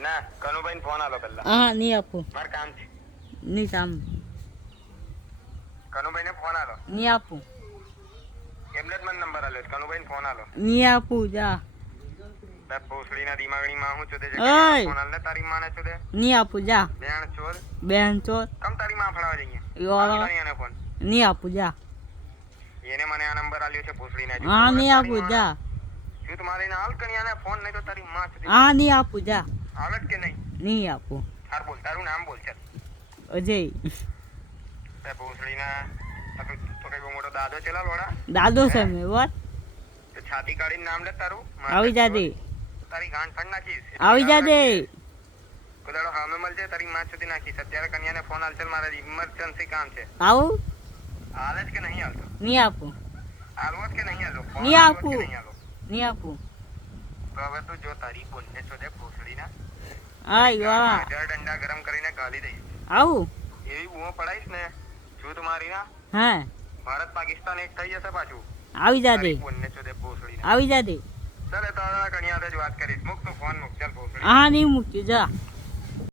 ના કનુભાઈ ફોન આલો પેલા. હા નહીં આપું. માર કામ છે. નહીં કામ. કનુભાઈ ને ફોન આલો. નહીં આપું. એમને જ મને નંબર આલ્યો કનુભાઈ ફોન આલો. નહીં આપું જા. બે ભોસડીના દિમાગની માં હું ચોદે છે ઓય ફોન આલે તારી માને ચોદે. નહીં આપું જા. બેણ ચોદ. બેન ચોર કમ તારી માં ફળાવા જઈએ. યોરો એને ફોન. નહીં આપું જા. એને મને આ નંબર આલ્યો છે ભોસડીના. હા નહીં આપું જા. શું તમારે એને હાલ કણિયાને ફોન નહીં તો તારી માં ચોદે. હા નહીં આપું જા. આવે કે નહીં? નહીં આપું. હાર બોલ તારું નામ બોલ છે. અજય. બે ભોસડીના તો કઈ બહુ મોટો દાદો ચેલા લોડા. દાદો છે મેં વાત. તો છાતી કાઢીને નામ લે તારું. આવી જાજે. તારી ગાંઠ ફાડ નાખીશ. આવી જાજે. કદાડો હામે મળજે તારી માં સુધી નાખીશ. અત્યારે કન્યાને ફોન આલશે મારે ઇમરજન્સી કામ છે. આવું હાલે જ કે નહીં હાલતો? નહીં આપું. હાલવો જ કે નહીં હાલો? નહીં આપું. નહીં આપું. તો હવે તું જો તારી બોલને છો દે ભોસડીના. હા યોરા હજાર ડંડા ગરમ કરીને ગાલી દઈશ. આવું એવી બૂમો પડાઈશ ને જો તમારી ના હા ભારત પાકિસ્તાન એક થઈ જશે પાછું. આવી જાજે. તારી બોલને છો દે ભોસડીના. આવી જાજે. ચાલે તારા કન્યા જ વાત કરીશ. મૂક તું ફોન મૂક ચાલ ભોસડી. હા નહીં મૂક્યું જા.